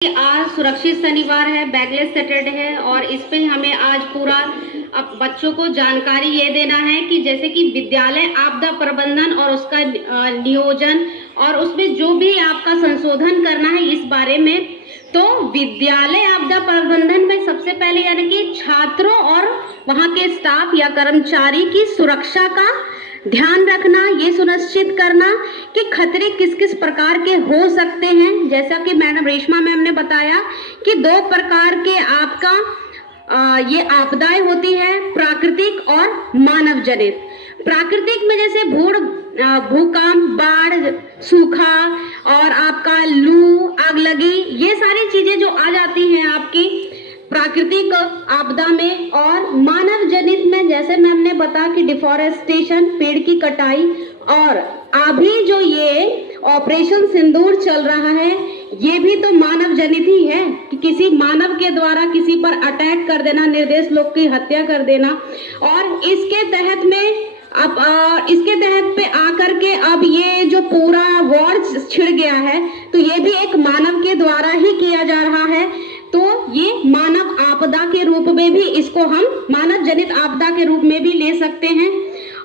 आज सुरक्षित शनिवार है, बैगलेस सैटरडे है और इस पे हमें आज पूरा अब बच्चों को जानकारी ये देना है कि जैसे कि विद्यालय आपदा प्रबंधन और उसका नियोजन और उसमें जो भी आपका संशोधन करना है इस बारे में। तो विद्यालय आपदा प्रबंधन में सबसे पहले यानी कि छात्रों और वहाँ के स्टाफ या कर्मचारी की सुरक्षा का ध्यान रखना, ये सुनिश्चित करना कि खतरे किस किस प्रकार के हो सकते हैं। जैसा कि मैडम रेशमा मैम ने बताया कि 2 प्रकार के आपका ये आपदाएं होती है, प्राकृतिक और मानव जनित। प्राकृतिक में जैसे भूकंप, बाढ़, सूखा और आपका लू, आग लगी, ये सारी चीजें जो आ जाती हैं आपकी प्राकृतिक आपदा में। और मानव जनित में जैसे मैम ने बताया कि डिफॉरेस्टेशन, पेड़ की कटाई, और अभी जो ये ऑपरेशन सिंदूर चल रहा है ये भी तो मानव जनित ही है कि किसी मानव के द्वारा किसी पर अटैक कर देना, निर्दोष लोग की हत्या कर देना। और इसके तहत में अब इसके तहत पे आकर के अब ये जो पूरा वॉर छिड़ गया है तो ये भी एक मानव के द्वारा ही किया जा रहा है। तो ये मानव आपदा के रूप में भी इसको हम मानव जनित आपदा के रूप में भी ले सकते हैं।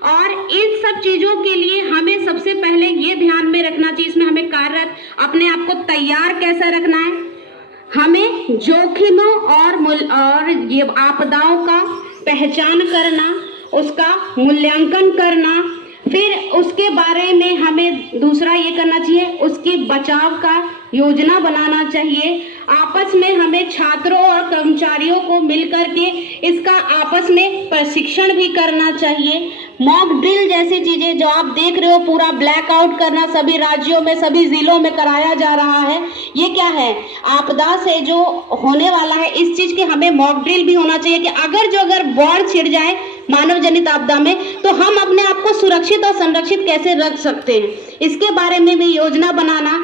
और इन सब चीजों के लिए हमें सबसे पहले ये ध्यान में रखना चाहिए, इसमें हमें कार्यरत अपने आप को तैयार कैसे रखना है, हमें जोखिमों और ये आपदाओं का पहचान करना, उसका मूल्यांकन करना, फिर उसके बारे में हमें दूसरा ये करना चाहिए, उसके बचाव का योजना बनाना चाहिए। आपस में हमें छात्रों और कर्मचारियों को मिलकर के इसका आपस में प्रशिक्षण भी करना चाहिए। मॉक ड्रिल जैसी चीजें जो आप देख रहे हो, पूरा ब्लैकआउट करना सभी राज्यों में, सभी जिलों में कराया जा रहा है, ये क्या है, आपदा से जो होने वाला है इस चीज के हमें मॉक ड्रिल भी होना चाहिए कि अगर वॉर छिड़ जाए मानव जनित आपदा में तो हम अपने आप को सुरक्षित और संरक्षित कैसे रख सकते हैं, इसके बारे में भी योजना बनाना।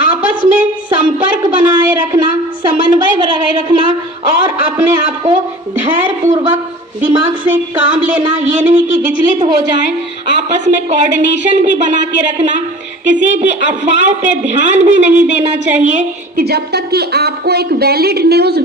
आपस में संपर्क बनाए रखना, समन्वय बनाए रखना और अपने आप को धैर्य पूर्वक दिमाग से काम लेना, ये नहीं कि विचलित हो जाएं। आपस में कोऑर्डिनेशन भी बना के रखना, किसी भी अफवाह पे ध्यान भी नहीं देना चाहिए कि जब तक कि आपको एक वैलिड न्यूज़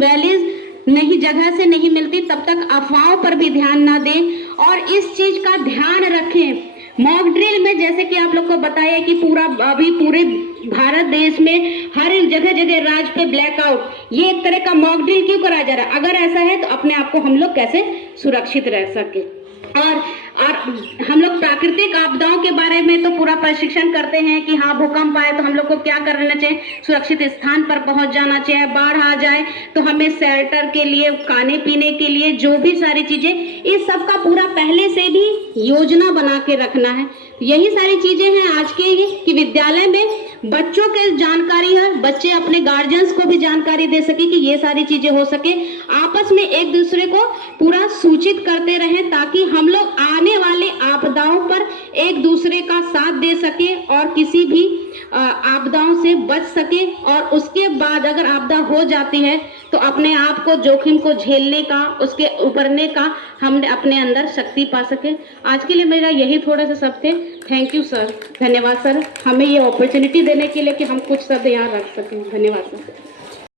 नहीं जगह से नहीं मिलती तब तक अफवाहों पर भी ध्यान ना दें। और इस चीज का ध्यान रखें, मॉक ड्रिल में जैसे कि आप लोग को बताया कि अभी पूरे भारत देश में हर एक जगह राज्य पे ब्लैकआउट, ये एक तरह का मॉक ड्रिल क्यों कराया जा रहा है, अगर ऐसा है तो अपने आप को हम लोग कैसे सुरक्षित रह सके। और हम लोग प्राकृतिक आपदाओं के बारे में तो पूरा प्रशिक्षण करते हैं कि हाँ भूकंप आए तो हम लोग को क्या करना चाहिए, सुरक्षित स्थान पर पहुंच जाना चाहिए, बाढ़ आ जाए तो हमें शेल्टर के लिए, खाने पीने के लिए जो भी सारी चीजें, इस सब का पूरा पहले से भी योजना बना के रखना है। यही सारी चीजें हैं आज के कि विद्यालय में बच्चों के जानकारी है, बच्चे अपने गार्जियंस को भी जानकारी दे सके कि ये सारी चीजें हो सके, आपस में एक दूसरे को पूरा सूचित करते रहें ताकि हम लोग आने वाले आपदाओं पर एक दूसरे का साथ दे सके और किसी भी आपदाओं से बच सके। और उसके बाद अगर आपदा हो जाती है तो अपने आप को जोखिम को झेलने का, उसके उबरने का हम अपने अंदर शक्ति पा सके। आज के लिए मेरा यही थोड़ा सा सब थे। थैंक यू सर, धन्यवाद सर, हमें ये अपॉर्चुनिटी देने के लिए कि हम कुछ शब्द यहाँ रख सकें। धन्यवाद सर।